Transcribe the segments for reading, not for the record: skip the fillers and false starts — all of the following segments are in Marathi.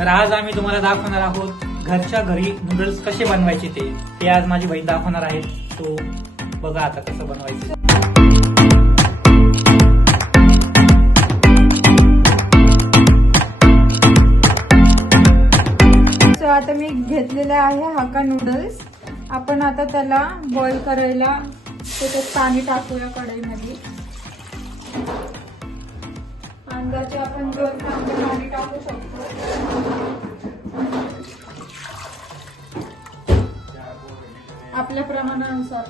तर आज आम्ही तुम्हाला दाखवणार आहोत घरच्या घरी नूडल्स कसे बनवायचे ते आज माझी बहीण दाखवणार आहेत. तो बघा आता कसं बनवायचं. आता मी घेतलेले आहे हक्का नूडल्स. आपण आता त्याला बॉईल करायला त्याच्यात पाणी टाकूया कढईमध्ये. अंदाजे आपण 2 तांबे पाणी टाकू शकतो. आपल्या प्रमाणानुसार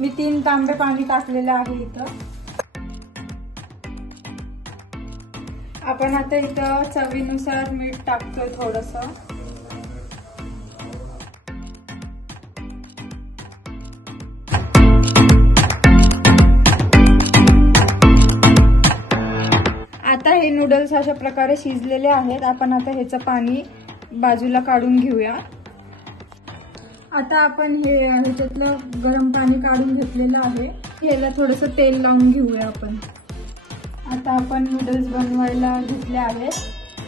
मी 3 तांबे पाणी टाकलेले आहे इथं. आपण आता इथं चवीनुसार मीठ टाकतोय थोडंसं. आता हे नूडल्स अशा प्रकारे शिजलेले आहेत. आपण आता ह्याचं पाणी बाजूला काढून घेऊया. आता आपण ह्याच्यातलं गरम पाणी काढून घेतलेलं आहे. ह्याला थोडंसं तेल लावून घेऊया आपण. आता आपण नूडल्स बनवायला घेतले आहेत.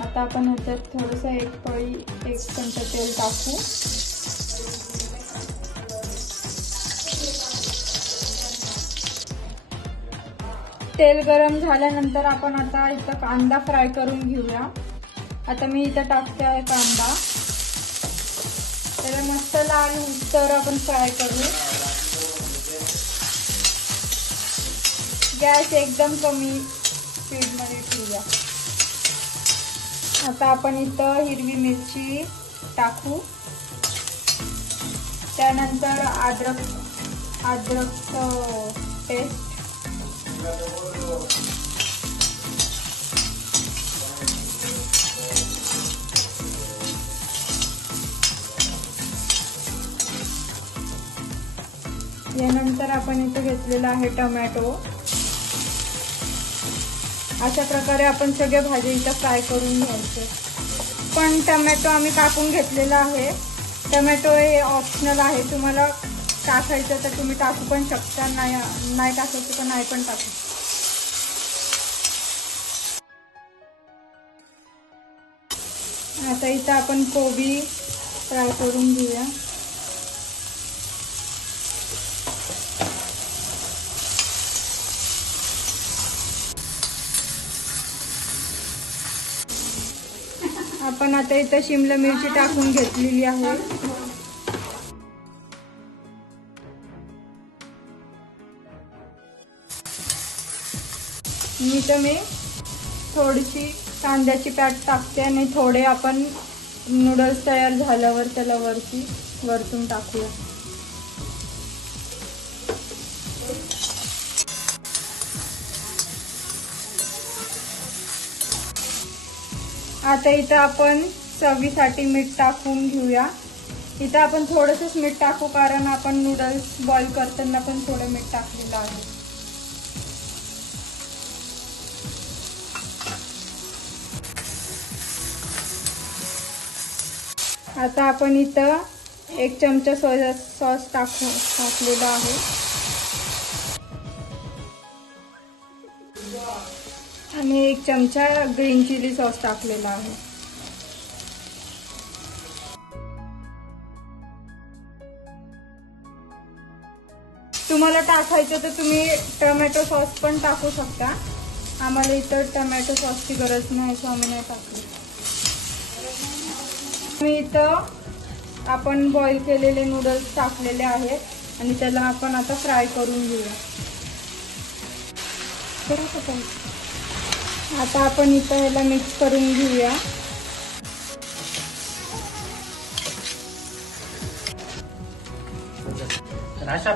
आता आपण ह्याच्यात थोडंसं 1 चमचा तेल टाकू. तेल गरम झाल्यानंतर आपण आता इथं कांदा फ्राय करून घेऊया. आता मी इथं टाकते आहे कांदा. त्याला मस्त लाल होईस्तोवर आपण फ्राय करू. गॅस एकदम कमी स्पीड मध्ये ठेवूया. आता आपण इथं हिरवी मिरची टाकू. त्यानंतर अद्रक पेस्ट, यानंतर आपण इथे घेतलेला आहे टोमॅटो. अशा प्रकारे आपण सगळे भाज्या इथं फ्राय करून घ्यायचे. पण टोमॅटो आम्ही कापून घेतलेला आहे. टोमॅटो हे ऑप्शनल आहे. तुम्हाला टाकायचं तर तुम्ही टाकू पण शकता, नाही टाकायचं तर नाही पण टाकू. आता इथं आपण कोबी फ्राय करून घेऊया. आपण आता इथं शिमला मिरची टाकून घेतलेली आहे. मी थोडीशी कांद्याची पॅट टाकते आणि थोडे आपण नूडल्स तयार झाल्यावर त्याला वरतून टाकूया. आता इथं आपण चवीसाठी मीठ टाकून घेऊया. इथं आपण थोडंसंच मीठ टाकू, कारण आपण नूडल्स बॉईल करताना पण थोडं मीठ टाकलेलं आहे. आता आपण इथं 1 चमचा सोया सॉस टाकलेला आहे. आणि 1 चमचा ग्रीन चिली सॉस टाकलेला आहे. तुम्हाला टाकायचं तर तुम्ही टोमॅटो सॉस पण टाकू शकता. आम्हाला इतर टोमॅटो सॉसची गरज नाही, सो आम्ही नाही टाकली. मी इथं आपण बॉईल केलेले नूडल्स टाकलेले आहेत आणि त्याला आपण आता फ्राय करून घेऊया. आता आपण इथं ह्याला मिक्स करून घेऊया. अशा